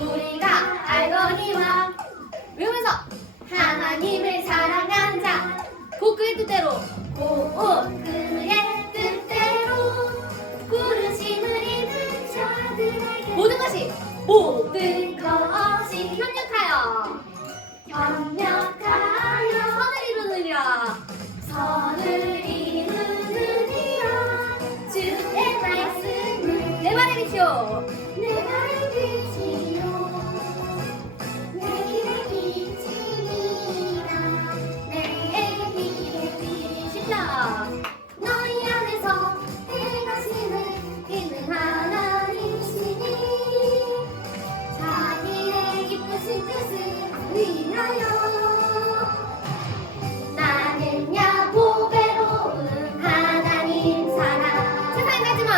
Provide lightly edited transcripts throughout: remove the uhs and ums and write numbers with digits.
우리가 알거니와 외우면서 하나님을 사랑한 자 곧 그의 뜻대로 그의 뜻대로 부르심을 입은 자들에게 모든 것이 협력하여 선을 이루느니라 주의 말씀을 내 말에 비치오 내 길에 비치니라 내 길에 비치라 너희 안에서 행하시는 있는 하나님이시니 자기의 기쁘신 뜻을 위하여 나는 보배로운 하나님 사랑 세상에 살지마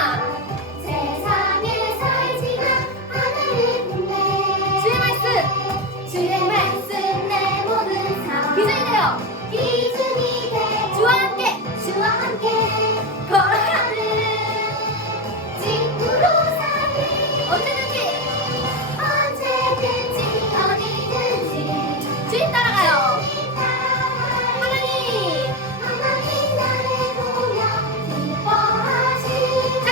세상에 살지마 하늘을 품네 주의 말씀 내 모든 삶 기준이 되어 주와 함께 걸어가는 친구로 살기 언제든지 어디든지 주님 따라가요 하나님 나를 보며 기뻐하시 자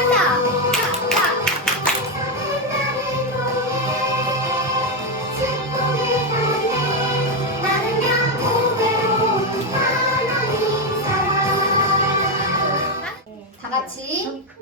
세상은 나를 통해 축복을 받네 나는 보배로운 하나님 사랑 다 같이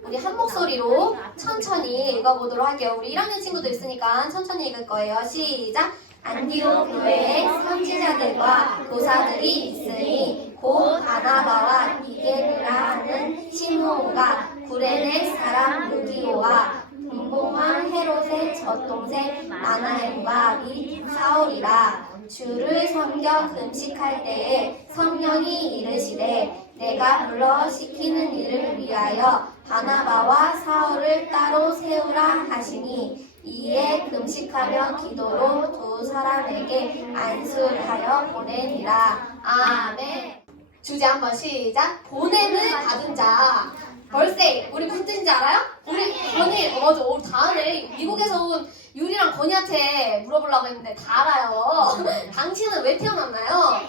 우리 한 목소리로 천천히 읽어보도록 할게요. 우리 1학년 친구들 있으니까 천천히 읽을 거예요. 시작! 안디옥 교회에 선지자들과 교사들이 있으니 곧 바나바와 니게르라 하는 시므온과 구레네 사람 루기오와 분봉왕 헤롯의 젖동생 마나엠과 및 사울이라 주를 섬겨 금식할 때에 성령이 이르시되 내가 불러 시키는 일을 위하여 바나바와 사울을 따로 세우라 하시니 이에 금식하며 기도로 두 사람에게 안수하여 보내니라. 아멘. 주제 한번 시작. 보냄을 받은 자. 벌새 우리 무슨 뜻인지 알아요? 우리 건이 맞아. 다 아네. 미국에서 온 유리랑 건이한테 물어보려고 했는데 다 알아요. 당신은 왜 태어났나요?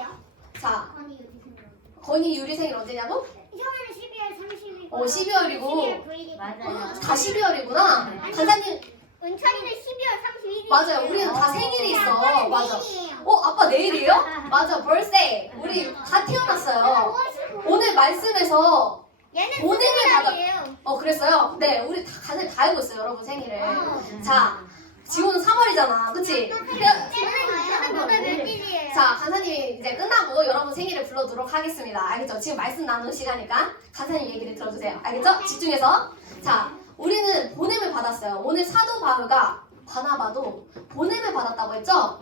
자, 건이 유리 생일 언제냐고? 형은 12월 30일. 12월이고 9일이 맞아요. 다 12월이구나. 간사님 은찬이는 12월 31일. 맞아요. 우리는 다 생일이 있어. 맞아. 내일이에요. 아빠 내일이에요? 맞아. birthday. 우리 다 태어났어요. 오늘 말씀에서 얘는 보냄을 받아. 생일이에요. 그랬어요? 네, 우리 다들 다 알고 있어요, 여러분 생일을. 자, 지호는 3월이잖아, 그치? 저는 뭐가 며칠이에요? 자, 간사님이 이제 끝나고 여러분 생일을 불러두도록 하겠습니다. 알겠죠? 지금 말씀 나누는 시간이니까 간사님 얘기를 들어주세요. 알겠죠? 집중해서. 자, 우리는 보냄을 받았어요. 오늘 사도 바울과 바나바도 보냄을 받았다고 했죠?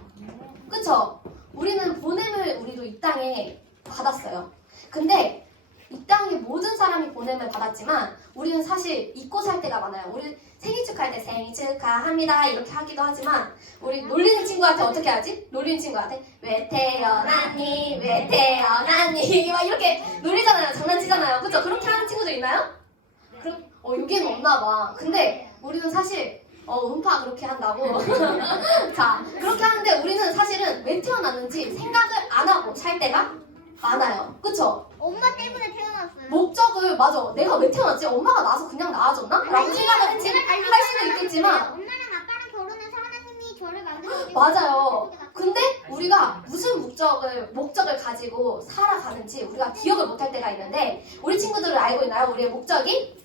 그쵸? 우리는 보냄을 우리도 이 땅에 받았어요. 근데 이 땅의 모든 사람이 보냄을 받았지만 우리는 사실 잊고 살 때가 많아요. 우리 생일 축하할 때 생일 축하합니다 이렇게 하기도 하지만 우리 놀리는 친구한테 어떻게 하지? 놀리는 친구한테 왜 태어났니? 왜 태어났니? 막 이렇게 놀리잖아요. 장난치잖아요. 그쵸? 그렇게 하는 친구들 있나요? 그럼 여기는 없나 봐. 근데 우리는 사실 음파 그렇게 한다고. 자, 그렇게 하는데 우리는 사실은 왜 태어났는지 생각을 안 하고 살 때가 많아요. 그쵸? 엄마 때문에 태어났어요. 목적을 맞아. 내가 왜 태어났지? 엄마가 나와서 그냥 낳아줬나? 라고 생각을 할 수도 있겠지만 엄마랑 아빠랑 결혼해서 하나님이 저를 만들어주신 맞아요. 근데 우리가 무슨 목적을 가지고 살아가는지 우리가 기억을 못할 때가 있는데 우리 친구들을 알고 있나요? 우리의 목적이?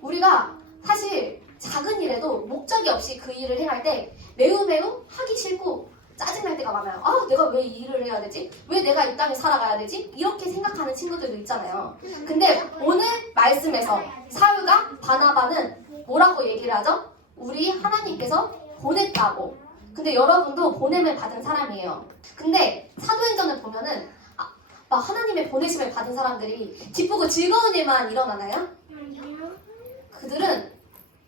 우리가 사실 작은 일에도 목적이 없이 그 일을 행할 때 매우 하기 싫고 짜증날 때가 많아요. 아, 내가 왜 이 일을 해야 되지? 왜 내가 이 땅에 살아가야 되지? 이렇게 생각하는 친구들도 있잖아요. 근데 오늘 말씀에서 사울과 바나바는 뭐라고 얘기를 하죠? 우리 하나님께서 보냈다고. 근데 여러분도 보냄을 받은 사람이에요. 근데 사도행전을 보면은 막 하나님의 보내심을 받은 사람들이 기쁘고 즐거운 일만 일어나나요? 그들은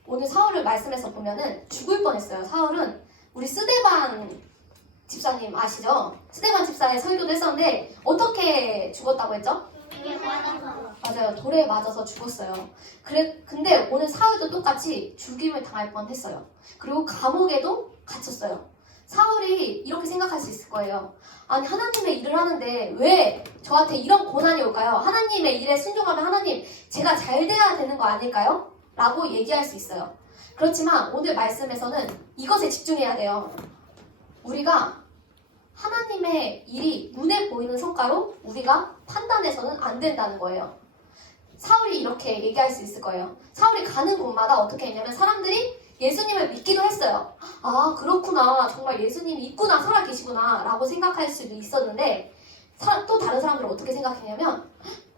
오늘 사울을 말씀에서 보면은 죽을 뻔했어요. 사울은 우리 스데반 집사님 아시죠? 스데반 집사의 설교도 했었는데 어떻게 죽었다고 했죠? 맞아요. 돌에 맞아서 죽었어요. 근데 오늘 사울도 똑같이 죽임을 당할 뻔했어요. 그리고 감옥에도 갇혔어요. 사울이 이렇게 생각할 수 있을 거예요. 아니 하나님의 일을 하는데 왜 저한테 이런 고난이 올까요? 하나님의 일에 순종하면 하나님 제가 잘 돼야 되는 거 아닐까요? 라고 얘기할 수 있어요. 그렇지만 오늘 말씀에서는 이것에 집중해야 돼요. 우리가 하나님의 일이 눈에 보이는 성과로 우리가 판단해서는 안 된다는 거예요. 사울이 이렇게 얘기할 수 있을 거예요. 사울이 가는 곳마다 어떻게 했냐면 사람들이 예수님을 믿기도 했어요. 아 그렇구나, 정말 예수님이 있구나, 살아계시구나 라고 생각할 수도 있었는데 또 다른 사람들은 어떻게 생각했냐면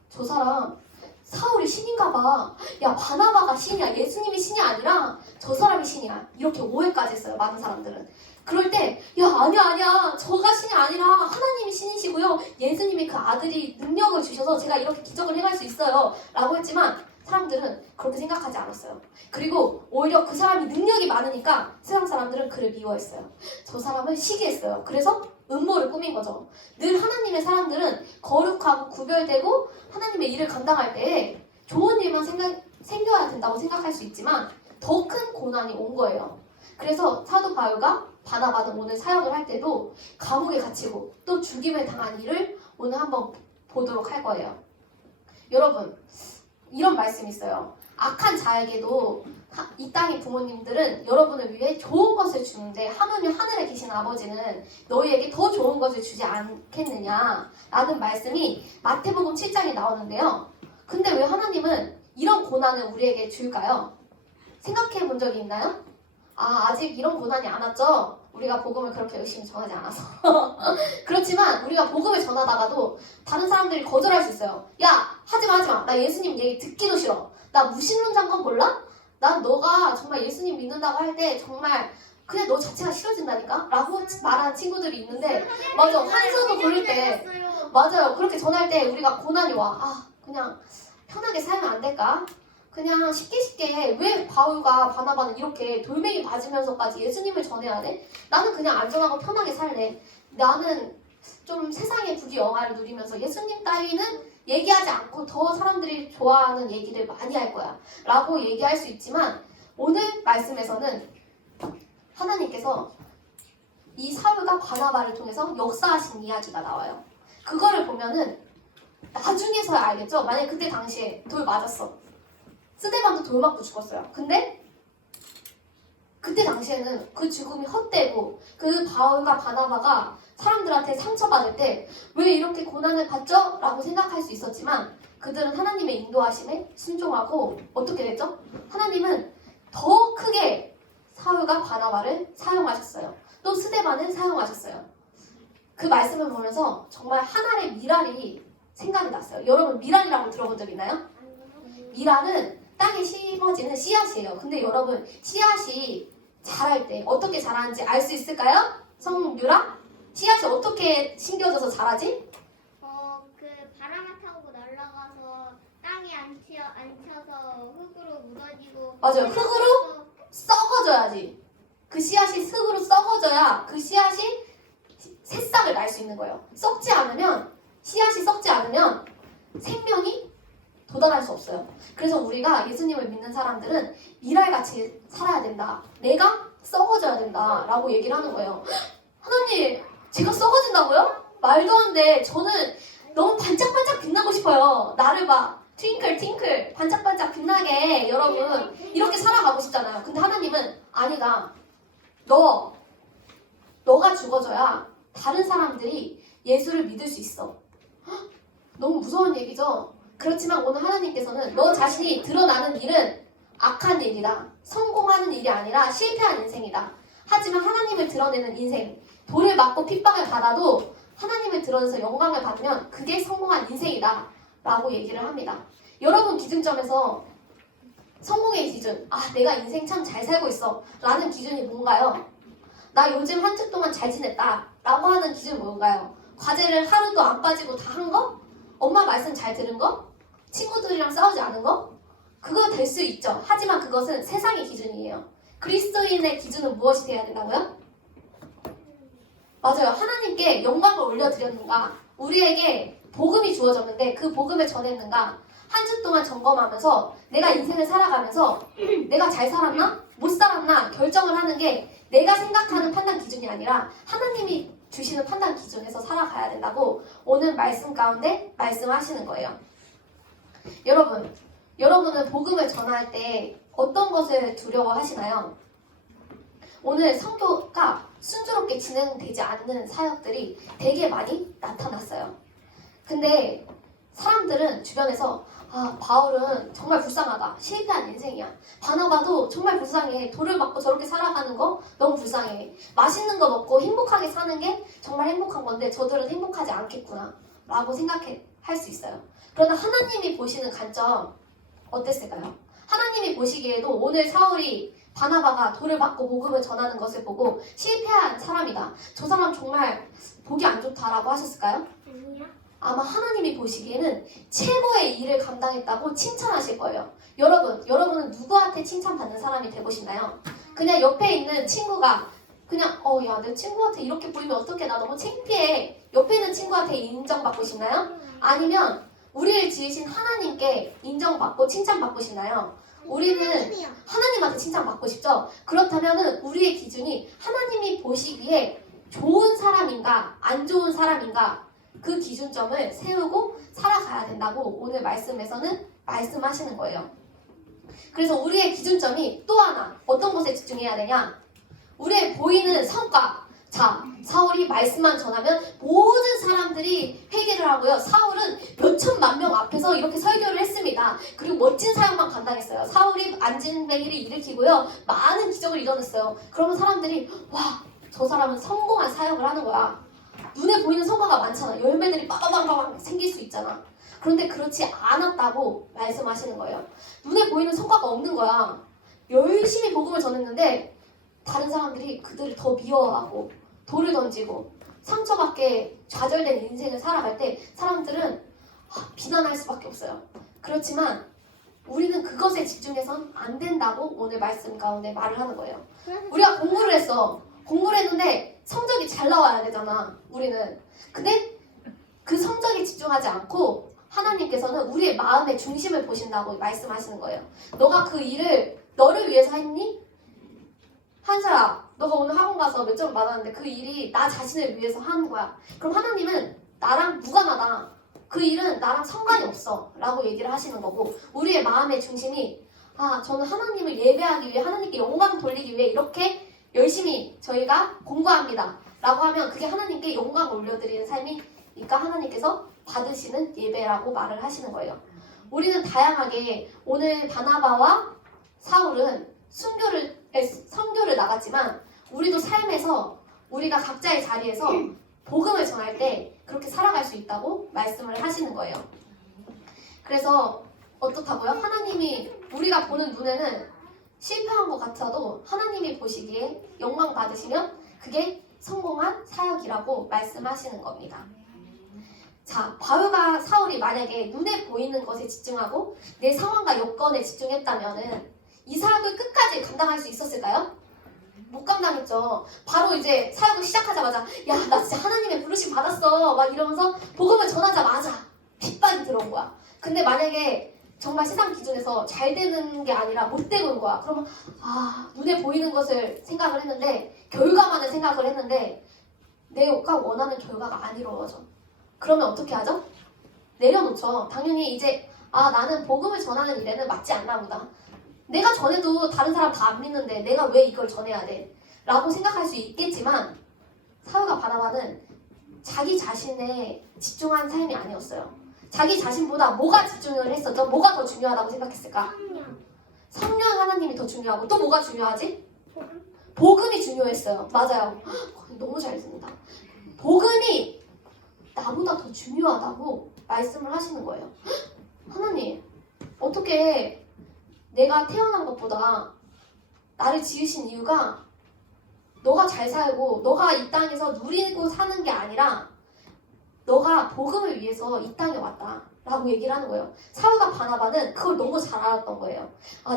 저 사람 사울이 신인가 봐, 야 바나바가 신이야, 예수님이 신이 아니라 저 사람이 신이야, 이렇게 오해까지 했어요. 많은 사람들은. 그럴 때 야 아니야 저가 신이 아니라 하나님이 신이시고요, 예수님이 그 아들이 능력을 주셔서 제가 이렇게 기적을 행할 수 있어요 라고 했지만 사람들은 그렇게 생각하지 않았어요. 그리고 오히려 그 사람이 능력이 많으니까 세상 사람들은 그를 미워했어요. 저 사람은 시기했어요. 그래서 음모를 꾸민 거죠. 늘 하나님의 사람들은 거룩하고 구별되고 하나님의 일을 감당할 때 좋은 일만 생겨야 된다고 생각할 수 있지만 더 큰 고난이 온 거예요. 그래서 사도 바울과 바나바는 오늘 사역을 할 때도 감옥에 갇히고 또 죽임을 당한 일을 오늘 한번 보도록 할 거예요. 여러분, 이런 말씀이 있어요. 악한 자에게도 이 땅의 부모님들은 여러분을 위해 좋은 것을 주는데 하물며 하늘에 계신 아버지는 너희에게 더 좋은 것을 주지 않겠느냐 라는 말씀이 마태복음 7장에 나오는데요. 근데 왜 하나님은 이런 고난을 우리에게 줄까요? 생각해 본 적이 있나요? 아직 이런 고난이 안 왔죠? 우리가 복음을 그렇게 열심히 전하지 않아서. 그렇지만 우리가 복음을 전하다가도 다른 사람들이 거절할 수 있어요. 야 하지마 나 예수님 얘기 듣기도 싫어. 나 무신론자인 건 몰라? 난 너가 정말 예수님 믿는다고 할 때 정말 그냥 너 자체가 싫어진다니까? 라고 말하는 친구들이 있는데 맞아, 한숨도 돌릴 때 맞아요, 그렇게 전할 때 우리가 고난이 와. 그냥 편하게 살면 안 될까? 그냥 쉽게 왜 바울과 바나바는 이렇게 돌멩이 맞으면서까지 예수님을 전해야 돼? 나는 그냥 안전하고 편하게 살래. 나는 좀 세상의 부귀 영화를 누리면서 예수님 따위는 얘기하지 않고 더 사람들이 좋아하는 얘기를 많이 할 거야 라고 얘기할 수 있지만 오늘 말씀에서는 하나님께서 이 사울과 바나바를 통해서 역사하신 이야기가 나와요. 그거를 보면은 나중에서야 알겠죠? 만약에 그때 당시에 돌 맞았어. 스데반도 돌 맞고 죽었어요. 근데 그때 당시에는 그 죽음이 헛되고 그 바울과 바나바가 사람들한테 상처받을 때 왜 이렇게 고난을 받죠? 라고 생각할 수 있었지만 그들은 하나님의 인도하심에 순종하고 어떻게 됐죠? 하나님은 더 크게 사울과 바나바를 사용하셨어요. 또 스데반을 사용하셨어요. 그 말씀을 보면서 정말 하나의 미랄이 생각이 났어요. 여러분 미랄이라고 들어본 적 있나요? 미랄은 땅에 심어지는 씨앗이에요. 근데 여러분 씨앗이 자랄 때 어떻게 자라는지 알 수 있을까요? 성유라? 씨앗이 어떻게 심겨져서 자라지? 그 바람을 타고 날아가서 땅에 앉혀서 흙으로 묻어지고 맞아요. 흙으로 썩어져야지. 그 씨앗이 흙으로 썩어져야 그 씨앗이 새싹을 날 수 있는 거예요. 씨앗이 썩지 않으면 생명이 도달할 수 없어요. 그래서 우리가 예수님을 믿는 사람들은 미랄같이 살아야 된다. 내가 썩어져야 된다. 라고 얘기를 하는 거예요. 하나님, 제가 썩어진다고요? 말도 안 돼. 저는 너무 반짝반짝 빛나고 싶어요. 나를 봐. 트윙클 반짝반짝 빛나게 여러분 이렇게 살아가고 싶잖아요. 근데 하나님은 아니다. 너가 죽어져야 다른 사람들이 예수를 믿을 수 있어. 너무 무서운 얘기죠? 그렇지만 오늘 하나님께서는 너 자신이 드러나는 일은 악한 일이다. 성공하는 일이 아니라 실패한 인생이다. 하지만 하나님을 드러내는 인생, 돌을 맞고 핍박을 받아도 하나님을 드러내서 영광을 받으면 그게 성공한 인생이다 라고 얘기를 합니다. 여러분 기준점에서 성공의 기준, 내가 인생 참 잘 살고 있어 라는 기준이 뭔가요? 나 요즘 한 주 동안 잘 지냈다 라고 하는 기준이 뭔가요? 과제를 하루도 안 빠지고 다 한 거? 엄마 말씀 잘 들은 거? 친구들이랑 싸우지 않은 거? 그거 될 수 있죠. 하지만 그것은 세상의 기준이에요. 그리스도인의 기준은 무엇이 되어야 된다고요? 맞아요. 하나님께 영광을 올려드렸는가? 우리에게 복음이 주어졌는데 그 복음을 전했는가? 한 주 동안 점검하면서 내가 인생을 살아가면서 내가 잘 살았나? 못 살았나? 결정을 하는 게 내가 생각하는 판단 기준이 아니라 하나님이 주시는 판단 기준에서 살아가야 된다고 오늘 말씀 가운데 말씀하시는 거예요. 여러분은 복음을 전할 때 어떤 것을 두려워하시나요? 오늘 성교가 순조롭게 진행되지 않는 사역들이 되게 많이 나타났어요. 근데 사람들은 주변에서 바울은 정말 불쌍하다. 실패한 인생이야. 바나바도 정말 불쌍해. 돌을 맞고 저렇게 살아가는 거 너무 불쌍해. 맛있는 거 먹고 행복하게 사는 게 정말 행복한 건데 저들은 행복하지 않겠구나 라고 생각할 수 있어요. 그러나 하나님이 보시는 관점 어땠을까요? 하나님이 보시기에도 오늘 사울이 바나바가 돌을 받고 복음을 전하는 것을 보고 실패한 사람이다. 저 사람 정말 보기 안 좋다라고 하셨을까요? 아니야. 아마 하나님이 보시기에는 최고의 일을 감당했다고 칭찬하실 거예요. 여러분은 누구한테 칭찬받는 사람이 되고 싶나요? 그냥 옆에 있는 친구가 그냥 야, 내 친구한테 이렇게 보이면 어떡해, 나 너무 창피해. 옆에 있는 친구한테 인정받고 싶나요? 아니면 우리를 지으신 하나님께 인정받고 칭찬받고 싶나요? 우리는 하나님한테 칭찬받고 싶죠? 그렇다면 우리의 기준이 하나님이 보시기에 좋은 사람인가 안 좋은 사람인가 그 기준점을 세우고 살아가야 된다고 오늘 말씀에서는 말씀하시는 거예요. 그래서 우리의 기준점이 또 하나 어떤 것에 집중해야 되냐? 우리의 보이는 성과. 자, 사울이 말씀만 전하면 모든 사람들이 회개를 하고요. 사울은 몇천만 명 앞에서 이렇게 설교를 했습니다. 그리고 멋진 사역만 감당했어요. 사울이 안진뱅이를 일으키고요. 많은 기적을 이뤄냈어요. 그러면 사람들이 와, 저 사람은 성공한 사역을 하는 거야. 눈에 보이는 성과가 많잖아. 열매들이 빠바바바방 생길 수 있잖아. 그런데 그렇지 않았다고 말씀하시는 거예요. 눈에 보이는 성과가 없는 거야. 열심히 복음을 전했는데 다른 사람들이 그들을 더 미워하고 돌을 던지고 상처받게 좌절된 인생을 살아갈 때 사람들은 비난할 수밖에 없어요. 그렇지만 우리는 그것에 집중해서는 안 된다고 오늘 말씀 가운데 말을 하는 거예요. 우리가 공부를 했어. 공부를 했는데 성적이 잘 나와야 되잖아, 우리는. 근데 그 성적에 집중하지 않고 하나님께서는 우리의 마음의 중심을 보신다고 말씀하시는 거예요. 너가 그 일을 너를 위해서 했니? 한사야, 너가 오늘 학원 가서 몇 점 받았는데 그 일이 나 자신을 위해서 하는 거야. 그럼 하나님은 나랑 무관하다. 그 일은 나랑 상관이 없어 라고 얘기를 하시는 거고, 우리의 마음의 중심이 저는 하나님을 예배하기 위해, 하나님께 영광 돌리기 위해 이렇게 열심히 저희가 공부합니다 라고 하면 그게 하나님께 영광을 올려드리는 삶이니까 하나님께서 받으시는 예배라고 말을 하시는 거예요. 우리는 다양하게 오늘 바나바와 사울은 선교를 나갔지만 우리도 삶에서 우리가 각자의 자리에서 복음을 전할 때 그렇게 살아갈 수 있다고 말씀을 하시는 거예요. 그래서 어떻다고요? 하나님이 우리가 보는 눈에는 실패한 것 같아도 하나님이 보시기에 영광 받으시면 그게 성공한 사역이라고 말씀하시는 겁니다. 자, 바울과 사울이 만약에 눈에 보이는 것에 집중하고 내 상황과 여건에 집중했다면은 이 사역을 끝까지 감당할 수 있었을까요? 못 감당했죠. 바로 이제 사역을 시작하자마자 야, 나 진짜 하나님의 부르심 받았어 막 이러면서 복음을 전하자마자 핍박이 들어온 거야. 근데 만약에 정말 세상 기준에서 잘 되는 게 아니라 못 되고 있는 거야. 그러면 눈에 보이는 것을 생각을 했는데 결과만을 생각을 했는데 내가 원하는 결과가 안 이루어져. 그러면 어떻게 하죠? 내려놓죠. 당연히 이제 나는 복음을 전하는 일에는 맞지 않나 보다. 내가 전해도 다른 사람 다 안 믿는데 내가 왜 이걸 전해야 돼? 라고 생각할 수 있겠지만 사울과 바나바는 자기 자신에 집중한 삶이 아니었어요. 자기 자신보다 뭐가 집중을 했었죠? 뭐가 더 중요하다고 생각했을까? 성령 하나님이 더 중요하고 또 뭐가 중요하지? 복음이 중요했어요. 맞아요. 너무 잘 듣는다. 복음이 나보다 더 중요하다고 말씀을 하시는 거예요. 하나님, 어떻게 내가 태어난 것보다 나를 지으신 이유가 너가 잘 살고 너가 이 땅에서 누리고 사는 게 아니라 너가 복음을 위해서 이 땅에 왔다 라고 얘기를 하는 거예요. 사울과 바나바는 그걸 너무 잘 알았던 거예요.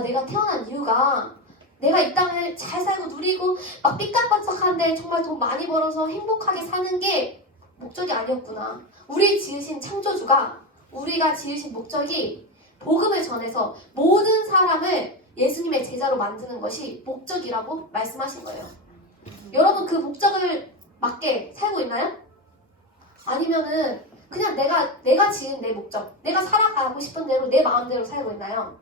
내가 태어난 이유가 내가 이 땅을 잘 살고 누리고 막 삐까뻔쩍한데 정말 돈 많이 벌어서 행복하게 사는 게 목적이 아니었구나. 우리 지으신 창조주가, 우리가 지으신 목적이 복음을 전해서 모든 사람을 예수님의 제자로 만드는 것이 목적이라고 말씀하신 거예요. 여러분 그 목적을 맞게 살고 있나요? 아니면은 그냥 내가 지은 내 목적, 내가 살아가고 싶은 대로 내 마음대로 살고 있나요?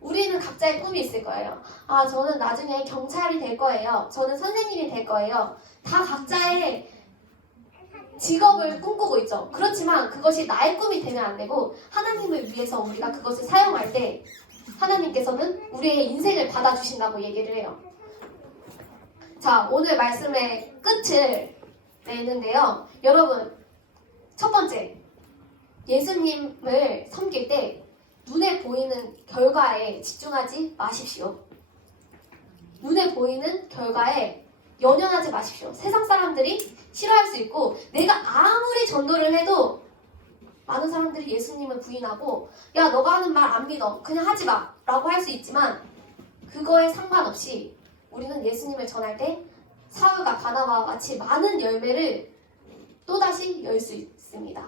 우리는 각자의 꿈이 있을 거예요. 아, 저는 나중에 경찰이 될 거예요. 저는 선생님이 될 거예요. 다 각자의 직업을 꿈꾸고 있죠. 그렇지만 그것이 나의 꿈이 되면 안 되고 하나님을 위해서 우리가 그것을 사용할 때 하나님께서는 우리의 인생을 받아주신다고 얘기를 해요. 자, 오늘 말씀의 끝을 내는데요. 여러분, 첫 번째, 예수님을 섬길 때 눈에 보이는 결과에 집중하지 마십시오. 눈에 보이는 결과에 연연하지 마십시오. 세상 사람들이 싫어할 수 있고 내가 아무리 전도를 해도 많은 사람들이 예수님을 부인하고 야 너가 하는 말 안 믿어 그냥 하지 마 라고 할 수 있지만 그거에 상관없이 우리는 예수님을 전할 때 사울과 바나바와 같이 많은 열매를 또다시 열 수 있습니다.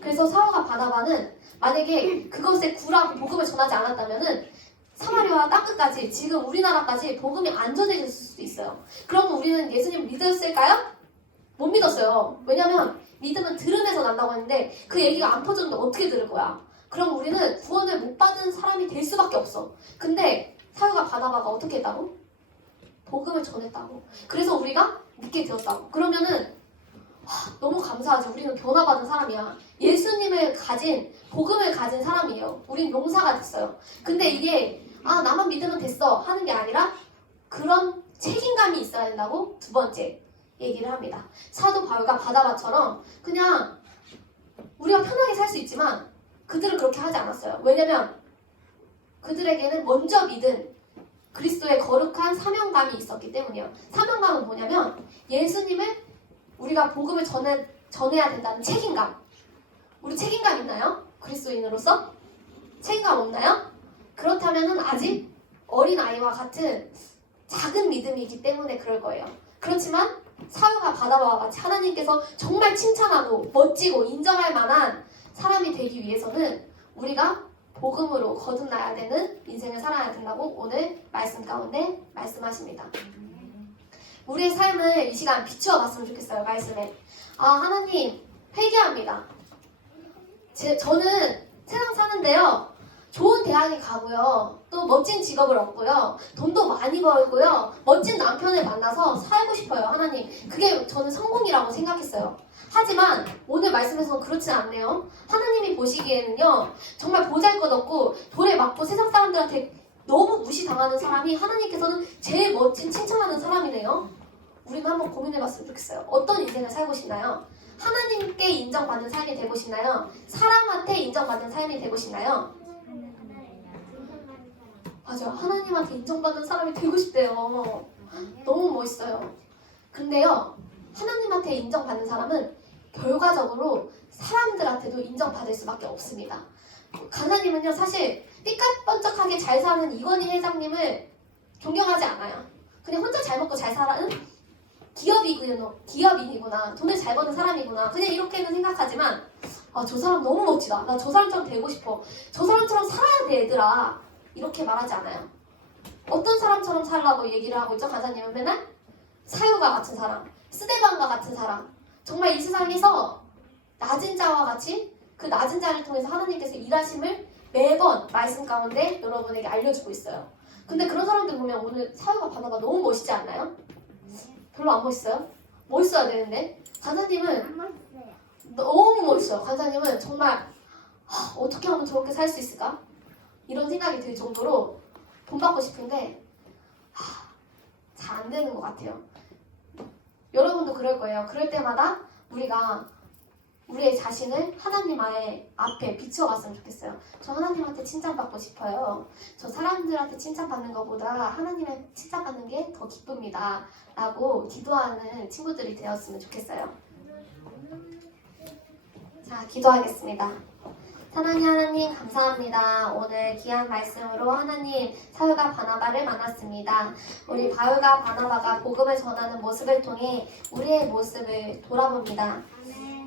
그래서 사울과 바나바는 만약에 그것에 굴하고 복음을 전하지 않았다면은 사마리아와 땅끝까지 지금 우리나라까지 복음이 안 전해졌을 수도 있어요. 그럼 우리는 예수님 믿었을까요? 못 믿었어요. 왜냐면 믿음은 들음에서 난다고 했는데 그 얘기가 안 퍼졌는데 어떻게 들을 거야? 그럼 우리는 구원을 못 받은 사람이 될 수밖에 없어. 근데 사울과 바나바가 어떻게 했다고? 복음을 전했다고. 그래서 우리가 믿게 되었다고. 그러면은 너무 감사하죠. 우리는 변화받은 사람이야. 예수님을 가진 복음을 가진 사람이에요. 우린 용사가 됐어요. 근데 이게 나만 믿으면 됐어 하는 게 아니라 그런 책임감이 있어야 된다고 두 번째 얘기를 합니다. 사도 바울과 바나바처럼 그냥 우리가 편하게 살 수 있지만 그들은 그렇게 하지 않았어요. 왜냐면 그들에게는 먼저 믿은 그리스도의 거룩한 사명감이 있었기 때문이에요. 사명감은 뭐냐면 예수님을 우리가 복음을 전해야 된다는 책임감. 우리 책임감 있나요? 그리스도인으로서? 책임감 없나요? 그렇다면 아직 어린아이와 같은 작은 믿음이기 때문에 그럴 거예요. 그렇지만 사울과 바나바와 같이 하나님께서 정말 칭찬하고 멋지고 인정할 만한 사람이 되기 위해서는 우리가 복음으로 거듭나야 되는 인생을 살아야 된다고 오늘 말씀 가운데 말씀하십니다. 우리의 삶을 이 시간 비추어 봤으면 좋겠어요. 말씀에. 하나님 회개합니다. 저는 세상 사는데요. 좋은 대학에 가고요. 또 멋진 직업을 얻고요. 돈도 많이 벌고요. 멋진 남편을 만나서 살고 싶어요. 하나님. 그게 저는 성공이라고 생각했어요. 하지만 오늘 말씀에서는 그렇진 않네요. 하나님이 보시기에는요. 정말 보잘것없고 돌에 맞고 세상 사람들한테 너무 무시당하는 사람이 하나님께서는 제일 멋진 칭찬하는 사람이네요. 우리는 한번 고민해봤으면 좋겠어요. 어떤 인생을 살고 싶나요? 하나님께 인정받는 삶이 되고 싶나요? 사람한테 인정받는 삶이 되고 싶나요? 맞아요. 하나님한테 인정받는 사람이 되고 싶대요. 너무 멋있어요. 근데요. 하나님한테 인정받는 사람은 결과적으로 사람들한테도 인정받을 수밖에 없습니다. 간사님은요. 사실 삐까뻔쩍하게 잘 사는 이건희 회장님을 존경하지 않아요. 그냥 혼자 잘 먹고 잘 사는 기업인이구나. 돈을 잘 버는 사람이구나. 그냥 이렇게는 생각하지만 저 사람 너무 멋지다. 나 저 사람처럼 되고 싶어. 저 사람처럼 살아야 돼 얘들아. 이렇게 말하지 않아요. 어떤 사람처럼 살라고 얘기를 하고 있죠? 간사님은 맨날 사유가 같은 사람, 스데반과 같은 사람. 정말 이 세상에서 낮은 자와 같이 그 낮은 자를 통해서 하나님께서 일하심을 매번 말씀 가운데 여러분에게 알려주고 있어요. 근데 그런 사람들 보면 오늘 사유가 바나바 너무 멋있지 않나요? 별로 안 멋있어요? 멋있어야 되는데 간사님은 너무 멋있어요. 간사님은 정말 어떻게 하면 저렇게 살 수 있을까? 이런 생각이 들 정도로 돈 받고 싶은데 잘 안 되는 것 같아요. 여러분도 그럴 거예요. 그럴 때마다 우리가 우리의 자신을 하나님 앞에 비추어봤으면 좋겠어요. 저 하나님한테 칭찬받고 싶어요. 저 사람들한테 칭찬받는 것보다 하나님의 칭찬받는 게 더 기쁩니다. 라고 기도하는 친구들이 되었으면 좋겠어요. 자, 기도하겠습니다. 사랑의 하나님 감사합니다. 오늘 귀한 말씀으로 하나님 사울과 바나바를 만났습니다. 우리 바울과 바나바가 복음을 전하는 모습을 통해 우리의 모습을 돌아봅니다.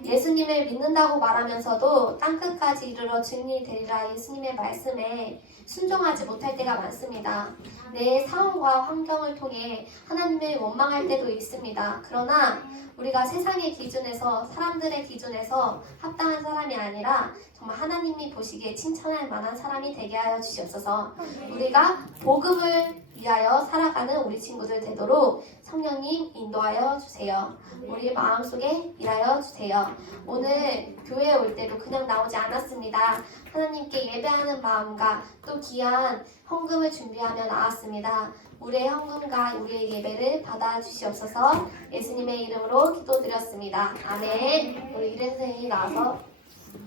예수님을 믿는다고 말하면서도 땅끝까지 이르러 증인이 되리라 예수님의 말씀에 순종하지 못할 때가 많습니다. 내 상황과 환경을 통해 하나님을 원망할 때도 있습니다. 그러나 우리가 세상의 기준에서 사람들의 기준에서 합당한 사람이 아니라 정말 하나님이 보시기에 칭찬할 만한 사람이 되게 하여 주시옵소서. 우리가 복음을 위하여 살아가는 우리 친구들 되도록 성령님 인도하여 주세요. 우리 마음속에 일하여 주세요. 오늘 교회에 올 때도 그냥 나오지 않았습니다. 하나님께 예배하는 마음과 또 귀한 헌금을 준비하며 나왔습니다. 우리의 헌금과 우리의 예배를 받아주시옵소서. 예수님의 이름으로 기도드렸습니다. 아멘. 우리 이래 선생님이 나와서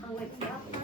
한 거예요.